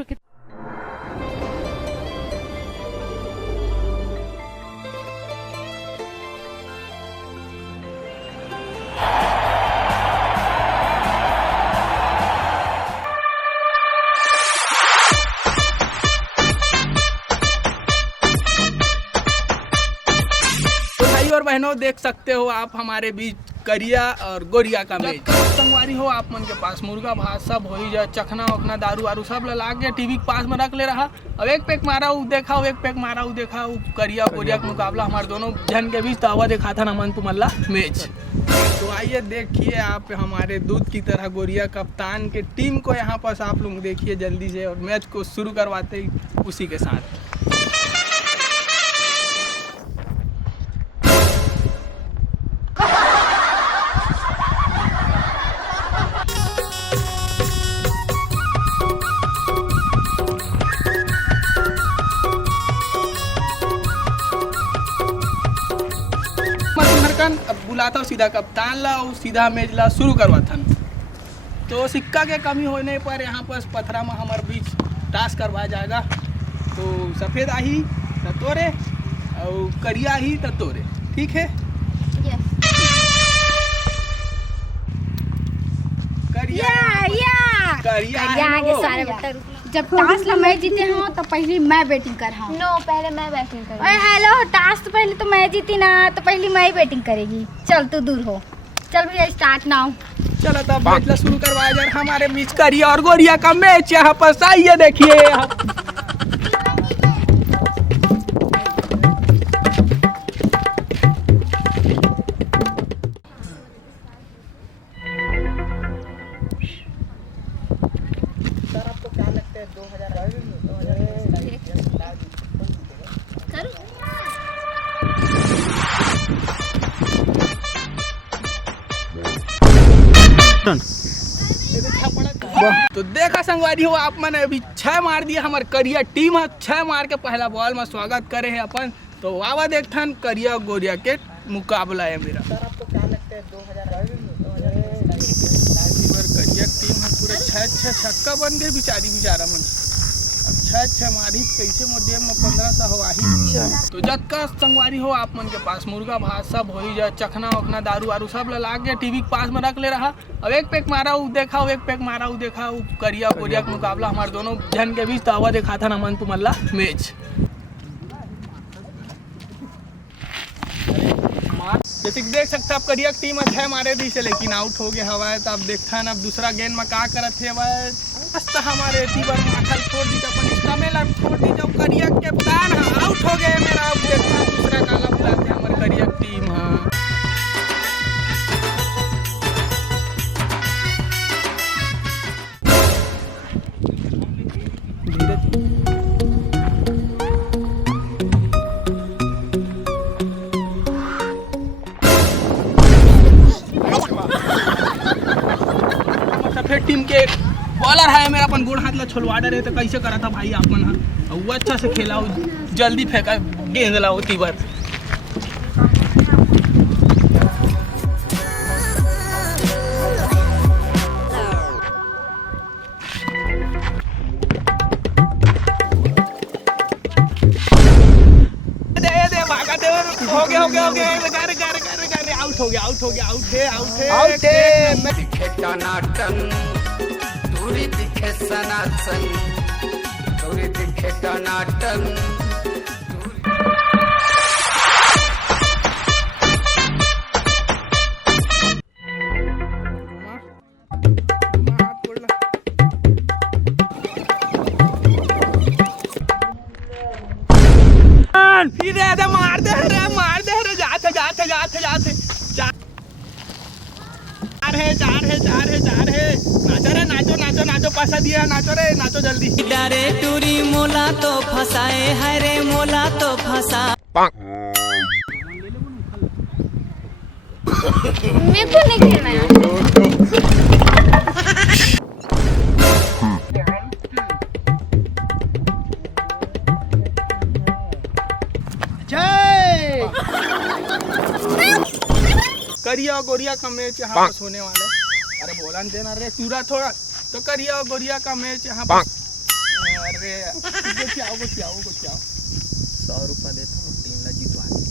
cricket. और बहनों देख सकते हो आप हमारे बीच करिया और गोरिया का मैच। संगवारी हो आप मन के पास मुर्गा भात सब हो ही जाए, चखना वखना दारू वारू सब ला के टीवी के पास में रख ले रहा। अब एक पैक मारा वो देखा, एक पैक मारा वो देखा, करिया गोरिया का मुकाबला हमारे दोनों जन के बीच तवा देखा था नमन तुमल्ला मैच। तो आइए देखिए आप हमारे दूध की तरह गोरिया कप्तान के टीम को यहाँ पर आप लोग देखिए जल्दी से, और मैच को शुरू करवाते ही उसी के साथ। अब बुलाता हूँ सीधा कप्तान ला और सीधा मैच ला शुरू करवाता। तो सिक्का के कमी होने पर यहाँ पर पथरा में हमारे बीच टास्क करवाया जाएगा। तो सफ़ेद आही त तोरे और करिया ही त तोरे, ठीक है? करिया आगे सारे बता। जब टास्क ला मैं जीते हूँ तो पहले मैं बैटिंग कर हूँ। नो पहले मैं बैटिंग करूँ। अरे हेलो, टास्क तो पहले तो मैं जीती ना, तो पहले मैं ही बैटिंग करेगी। चल तू दूर हो, चल भैया स्टार्ट नाउ। चलो तब मैच ला शुरू करवाया जाए। हमारे बीच करिया और गोरिया का मैच यहाँ पर सही है, देखिए। तो देखा संगवारी हो आप मैंने अभी 6 मार दिया। हमारे करिया टीम है 6 मार के पहला बॉल में स्वागत करे है अपन। तो वावा देखथन करिया गोरिया के मुकाबला है मेरा। सर आपको क्या लगता है 2022 करिया टीम है पूरे 6 छक्का बन गए बेचारा मन। अब 6 मारी कैसे मध्यम में 1500 हो आही। तो जब का संगवारी हो आप मन के पास मुर्गा भात सब हो ही जाए, चखना वखना दारू वारू सब ला के टीवी के पास में रख ले रहा। अब एक पैक मारा वो देखा, एक पैक मारा वो देखा, करिया गोरिया का मुकाबला हमारे दोनों जन के बीच तवा देखा था नमन तुमल्ला मैच। जैसे देख सकते आप करिया टीम में 6 मारे दी से, लेकिन आउट हो गया हवा है। तो अब देखता है अब दूसरा गेंद में क्या करत है मस्त हमारे तीबर माथल छोड़ दी अपन इसका मेला छोड़ दी। जब करिया कप्तान आउट हो गए मेरा। अब देखता दूसरा काला बुलाते हैं हमारे करिया टीम। सफेद टीम के बॉलर है मेरा, अपन गोड़ हाथ ला छोलवा रहे तो कैसे करा था भाई आप मन। वो अच्छा से खेला, जल्दी फेंका गेंद ला होती बार। हो गया आउट है। दिखे टनाटन दूरी दिखे सनातन, दूरी दिखे टनाटन। मार दे रे जाते चार है। नाचो पैसा दिया, नाचो जल्दी। डरे टूरी मोला तो फसाए है रे, मोला तो फसा। मेरे को नहीं खेलना यार। करिया और गोरिया का मैच यहाँ पर होने वाला है। अरे बोला देना रे चूरा थोड़ा। तो करिया और गोरिया का मैच यहाँ पर रे गोचियाओ 100 रुपया देता हूँ टीम ला जीतवा दे।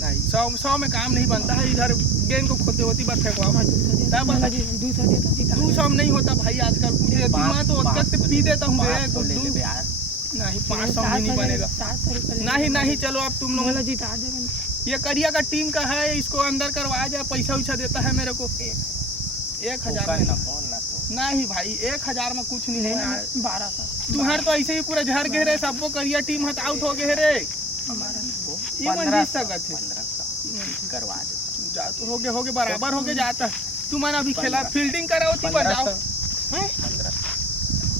नहीं 100 में काम नहीं बनता है। इधर गेंद को खोते होती बस फेंकवा 200 में नहीं होता भाई आजकल। कुछ देती मैं तो उसका से पी देता हूँ रे ले गुड्डू। ले यार। नहीं 500 में नहीं बनेगा। नहीं चलो अब तुम लोग जिता दे मैंने। ये करिया का टीम का है, इसको अंदर करवाया जाए। पैसा वैसा देता है मेरे को 1000 में। नहीं भाई 1000 में कुछ नहीं है। 1200 तुम्हारे तो ऐसे ही पूरा झड़ गए रे। सबको करिया टीम है आउट हो गए रे। ये मन जीत सकत है। 1500 करवा दे। जा तो हो गए बराबर हो गए जाता है। तुम अभी खेला फील्डिंग करा होती बजाओ 1500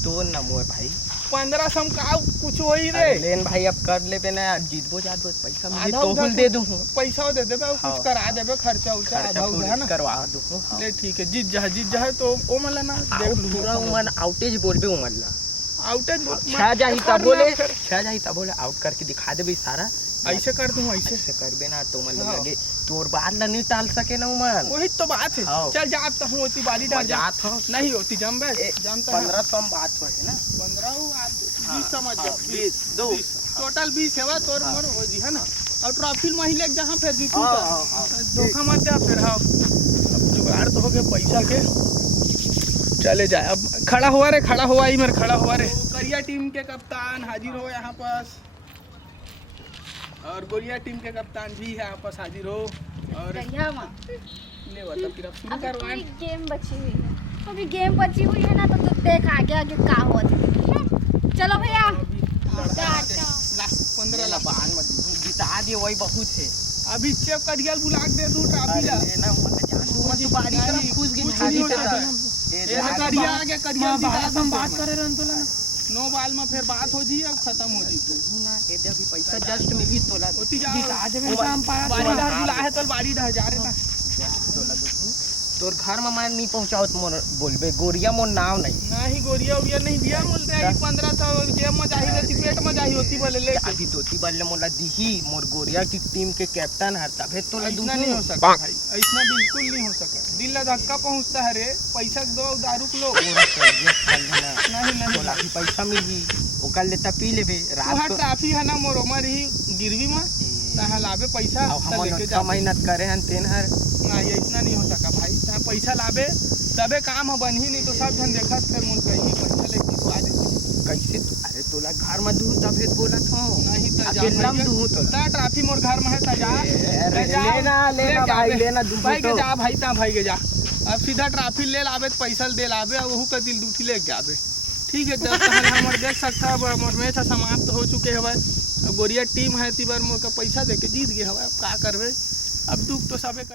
तो न मोए भाई 1500 का कुछ वही रे। अरे लेन भाई अब कर लेबे ना यार, जीतबो जात पैसा मिली आधा तो उधा हम दे दूँ। पैसा दे देबे और कुछ करा देबे खर्चा उर्चा आधा उधा ना करवा दूँ। ले ठीक है। जीत जा तो ओ मला ना देख लूँ पूरा उमन आउटेज बोलबे उमन ला आउटेज छा जाही तब बोले आउट करके दिखा देबे सारा। ऐसे कर दूं ऐसे ऐसे करबे ना तो मन लगे तोर बात ला नहीं टाल सके ना उमन। वही तो बात है। हाँ। चल जा तो होती बारी डाल जा जात हो नहीं होती जमबे जमता 1500 में बात हो है ना। 15 20 समझ जाओ 20 दो टोटल 20 है तोर मोर हो जी है ना। और ट्रॉफी में ही लेके जहां फिर जीतू हाँ। धोखा मत दे फिर। हाँ अब जुगाड़ तो हो गया पैसा के। चले जाए अब खड़ा हुआ ही मेरे खड़ा हुआ रे। करिया टीम के कप्तान हाजिर हो यहाँ पास और गोरिया टीम के कप्तान भी है यहाँ पास हाजिर हो। और करिया मां ले बता फिर अब शुरू अभी करवाएं। पूरी गेम बची हुई है। अभी गेम बची हुई है ना तो देख आगे का होता है। चलो भैया ला 15 ला बान मत जिता दे वही बहुत है। अभी चेक करियल बुला के दू ट्रॉफी ला। ना मत जान मत बारी कर खुश कुछ गिन नहीं होता था। ये करिया आगे करिया हम बात करे रहन तो ना 9 बाल में फिर बात हो जी अब खत्म हो जी तू ना ये दे अभी पैसा जस्ट मिली तोला होती जा आज में शाम पाया बारी डर बुला है तो बारी डर जा रे ना। तोला दो तोर घर में मैं नहीं पहुंचाओ तो मोर बोलबे गोरिया मोर नाव नहीं गोरिया उरिया नहीं दिया बोलते हैं 1500 जेब में जाही देती पेट में जाही होती बोले ले। अभी दोती बल्ले मोला दिही मोर गोरिया की टीम के कैप्टन हर तबे तोला दूं ऐसा नहीं हो सकता भाई। ऐसा बिल्कुल नहीं हो सकता। दिल ला धक्का पहुंचता है रे। पैसा दो दारू लो नहीं तोला की पैसा मिली ओकर लेता पी लेबे वहाँ रात को ट्रॉफी है ना मोर उमर ही गिरवी में तहाँ लाबे पैसा अब हम लेके उतना जा। मेहनत करे हन तेन हर नहीं इतना नहीं हो सका भाई। तहाँ पैसा लाबे तबे काम है बन ही नहीं तो सब जन देखत फिर मुल्क ही पैसा लेके तो आ देती कैसे तू अरे तोला घर में दूं तबे बोलत हो नहीं अकेला में दूं तोला ता ट्रॉफी मोर घर में है तजा लेना भाई लेना दूं भाई के जा भाई ता भाई के जा। अब सीधा ट्रॉफी ले लाबे तो पैसा दे लाबे और वहू का दिल दूठी ले जाबे। ठीक है जब पहले हम देख सकता है मोर मैच समाप्त हो चुके हवे। अब गोरिया टीम है तीबर मोर का पैसा दे के जीत गए हवे। अब का करबे अब दुख तो सबे कर